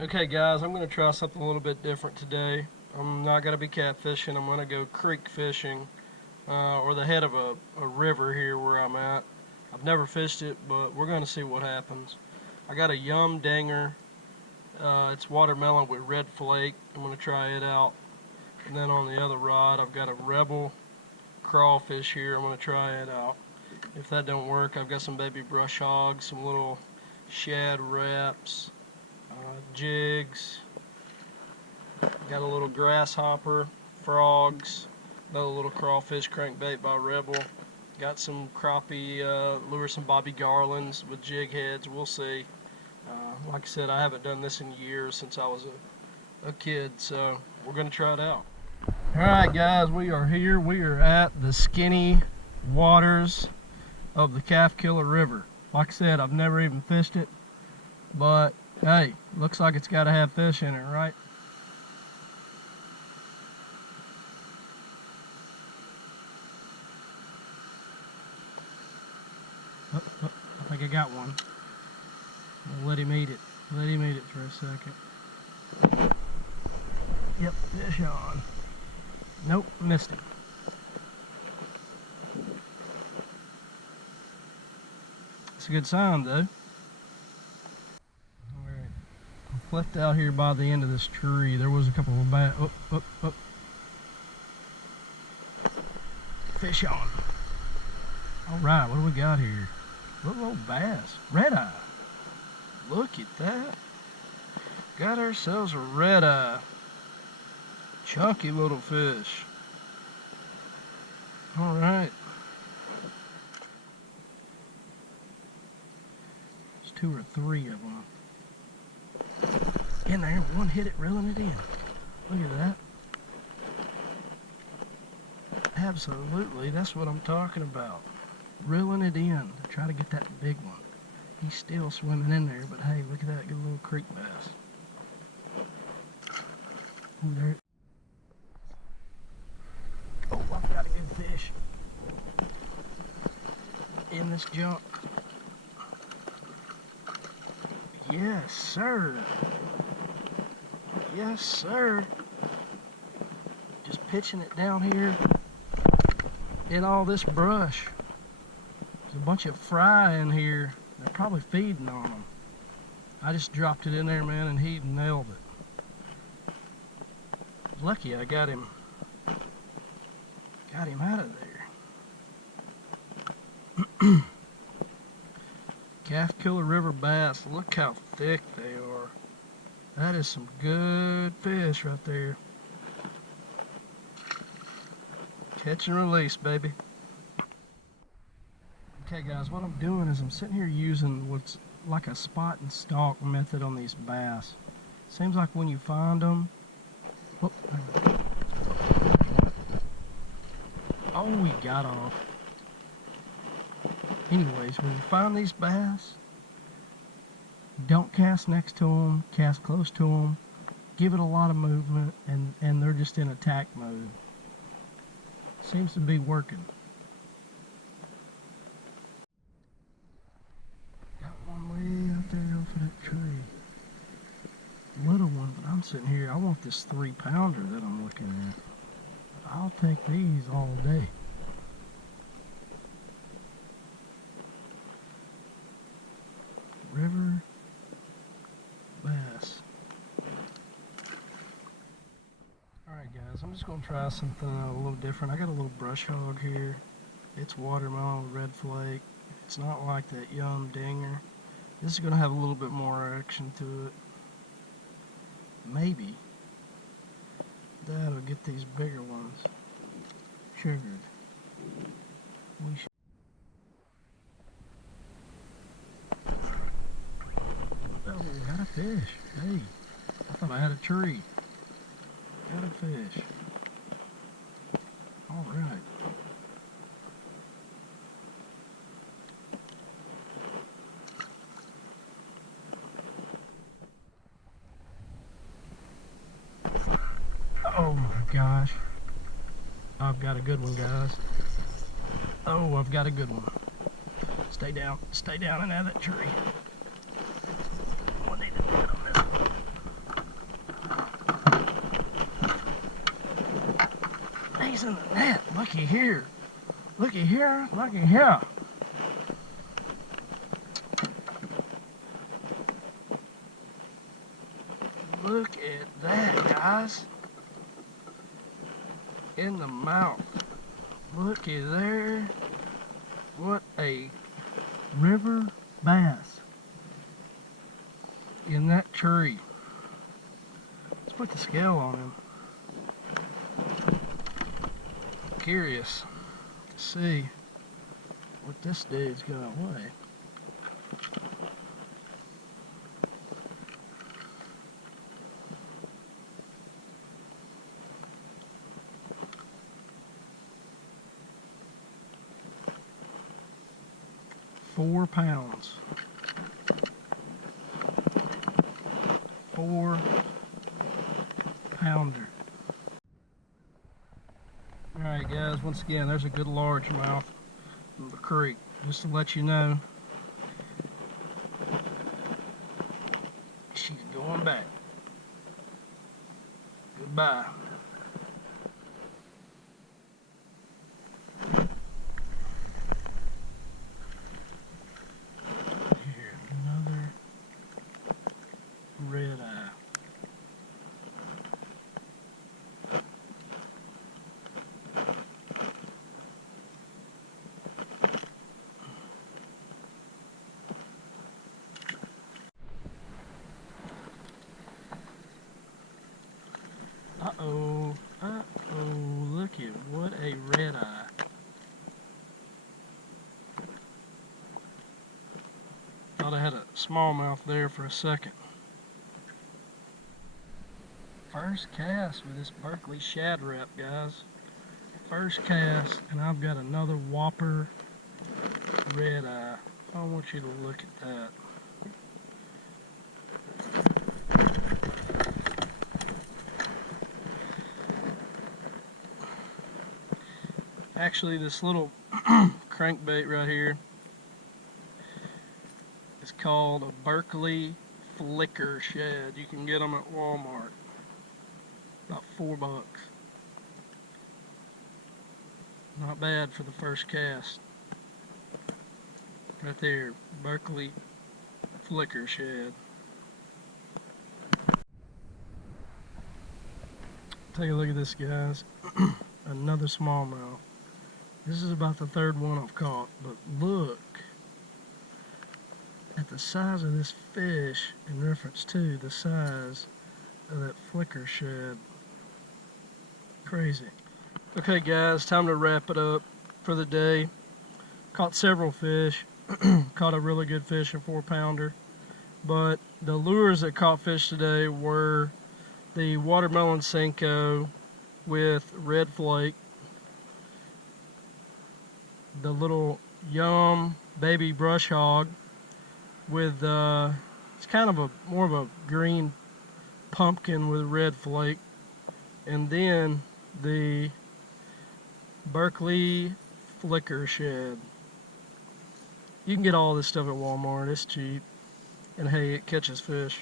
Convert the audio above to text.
Okay guys, I'm going to try something a little bit different today. I'm not going to be catfishing. I'm going to go creek fishing, or the head of a river here where I'm at. I've never fished it, but we're going to see what happens. I got a Yum Dinger. It's watermelon with red flake. I'm going to try it out. And then on the other rod, I've got a Rebel crawfish here. I'm going to try it out. If that don't work, I've got some baby brush hogs, some little shad wraps, jigs, got a little grasshopper, frogs, another little crawfish crankbait by Rebel, got some crappie lures, some Bobby Garlands with jig heads. We'll see. Like I said, I haven't done this in years, since I was a kid, so we're going to try it out. Alright guys, we are here. We are at the skinny waters of the Calf Killer River. Like I said, I've never even fished it, but hey, looks like it's got to have fish in it, right? Oh, I think I got one. I'll let him eat it. Let him eat it for a second. Yep, fish on. Nope, missed it. It's a good sign though. Alright, I left out here by the end of this tree. There was a couple of bass. Oh. Fish on. Alright, what do we got here? Little old bass. Red eye. Look at that. Got ourselves a red eye. Chunky little fish. Alright. There's 2 or 3 of them. In there, one hit it, reeling it in. Look at that. Absolutely, that's what I'm talking about. Reeling it in to try to get that big one. He's still swimming in there, but hey, look at that good little creek bass. Ooh, there. Oh, I've got a good fish in this junk. Yes, sir. Yes, sir. Just pitching it down here in all this brush. There's a bunch of fry in here. They're probably feeding on them. I just dropped it in there, man, and he nailed it. Lucky I got him out of there. Calf Killer River bass. Look how thick they are. That is some good fish right there. Catch and release, baby. Okay guys, what I'm doing is I'm sitting here using what's like a spot and stalk method on these bass. Seems like when you find them, oh, we got off. Anyways, when you find these bass, don't cast next to them, cast close to them, give it a lot of movement, and they're just in attack mode. Seems to be working. Got one way out there off of that tree. Little one, but I'm sitting here. I want this 3-pounder that I'm looking at. I'll take these all day. River bass. Alright guys, I'm just going to try something a little different. I got a little brush hog here. It's watermelon with red flake. It's not like that Yum Dinger. This is going to have a little bit more action to it. Maybe that'll get these bigger ones triggered. We should. Oh, got a fish. Hey, I thought I had a tree. Got a fish. All right. Oh my gosh. I've got a good one, guys. Oh, I've got a good one. Stay down and out of that tree. He's in the net. Looky here. Looky here. Looky here. Look at that, guys. In the mouth. Looky there. What a river bass in that tree. Let's put the scale on him. Curious to see what this dude's gonna weigh. £4. 4-pounder. Alright guys, once again, there's a good largemouth in the creek. Just to let you know, she's going back. Goodbye. Here, another red eye. Uh-oh, look at what a red eye. Thought I had a smallmouth there for a second. First cast with this Berkeley Shad Rap, guys. First cast, and I've got another whopper red eye. I want you to look at that. Actually, this little crankbait right here is called a Berkeley Flicker Shad. You can get them at Walmart. About $4. Not bad for the first cast. Right there, Berkeley Flicker Shad. Take a look at this, guys. Another smallmouth. This is about the third one I've caught, but look at the size of this fish in reference to the size of that flicker shad. Crazy. Okay guys, time to wrap it up for the day. Caught several fish. Caught a really good fish, a 4-pounder. But the lures that caught fish today were the watermelon Senko with red flake, the little Yum baby brush hog with it's kind of more of a green pumpkin with red flake, and then the Berkeley Flicker Shad. You can get all this stuff at Walmart. It's cheap, and hey, it catches fish.